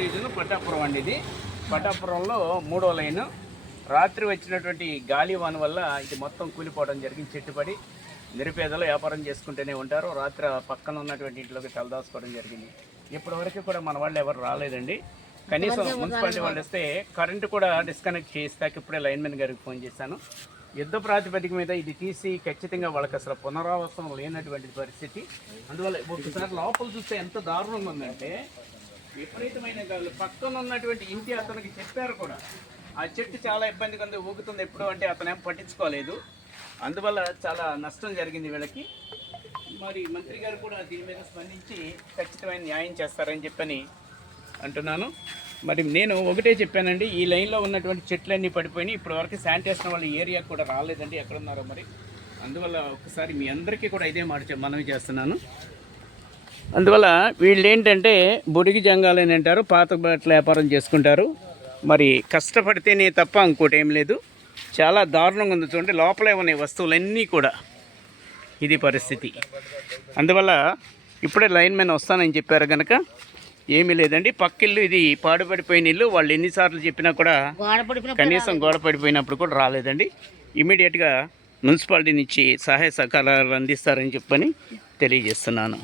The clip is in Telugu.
డివిజన్ పట్టాపురం అండి. ఇది పట్టాపురంలో 3వ లైను. రాత్రి వచ్చినటువంటి గాలివాన వల్ల ఇది మొత్తం కూలిపోవడం జరిగింది. చెట్టుపడి నిరుపేదలు వ్యాపారం చేసుకుంటూనే ఉంటారు. రాత్రి పక్కన ఉన్నటువంటి ఇంట్లోకి తలదాచుకోవడం జరిగింది. ఇప్పటివరకు కూడా మన వాళ్ళు ఎవరు రాలేదండి. కనీసం మున్సిపాలిటీ వాళ్ళు వస్తే కరెంటు కూడా డిస్కనెక్ట్ చేస్తాక ఇప్పుడే లైన్మెన్ గారికి ఫోన్ చేశాను. యుద్ధ ప్రాతిపదిక మీద ఇది తీసి ఖచ్చితంగా వాళ్ళకి అసలు పునరావాసం లేనటువంటి పరిస్థితి. అందువల్ల ఒకసారి లోపల చూస్తే ఎంత దారుణంగా ఉందంటే విపరీతమైన గాలు. పక్కన ఉన్నటువంటి ఇంటి అతనికి చెప్పారు కూడా, ఆ చెట్టు చాలా ఇబ్బందిగా ఉంది, ఊగుతుంది ఎప్పుడు అంటే అతను ఏం పట్టించుకోలేదు. అందువల్ల చాలా నష్టం జరిగింది వీళ్ళకి. మరి మంత్రి గారు కూడా దీని మీద స్పందించి ఖచ్చితమైన న్యాయం చేస్తారని చెప్పని అంటున్నాను. మరి నేను ఒకటే చెప్పానండి, ఈ లైన్లో ఉన్నటువంటి చెట్లన్నీ పడిపోయినాయి. ఇప్పటి వరకు శానిటేషన్ వాళ్ళ ఏరియా కూడా రాలేదండి, ఎక్కడున్నారో మరి. అందువల్ల ఒకసారి మీ అందరికీ కూడా ఇదే మాట మనవి చేస్తున్నాను. అందువల్ల వీళ్ళు ఏంటంటే బొడిగి జంగాలని అంటారు, పాత బట్టల వ్యాపారం చేసుకుంటారు. మరి కష్టపడితేనే తప్ప ఇంకోటి ఏం లేదు. చాలా దారుణంగా ఉంది చూడండి, లోపలే ఉన్నాయి వస్తువులన్నీ కూడా. ఇది పరిస్థితి. అందువల్ల ఇప్పుడే లైన్మెన్ వస్తానని చెప్పారు కనుక ఏమీ లేదండి. పక్కిల్లు ఇది పాడుపడిపోయిన ఇల్లు. వాళ్ళు ఎన్నిసార్లు చెప్పినా కూడా కనీసం గోడ పడిపోయినప్పుడు కూడా రాలేదండి. ఇమీడియట్గా మున్సిపాలిటీ నుంచి సహాయ సహకారాలు అందిస్తారని చెప్పని తెలియజేస్తున్నాను.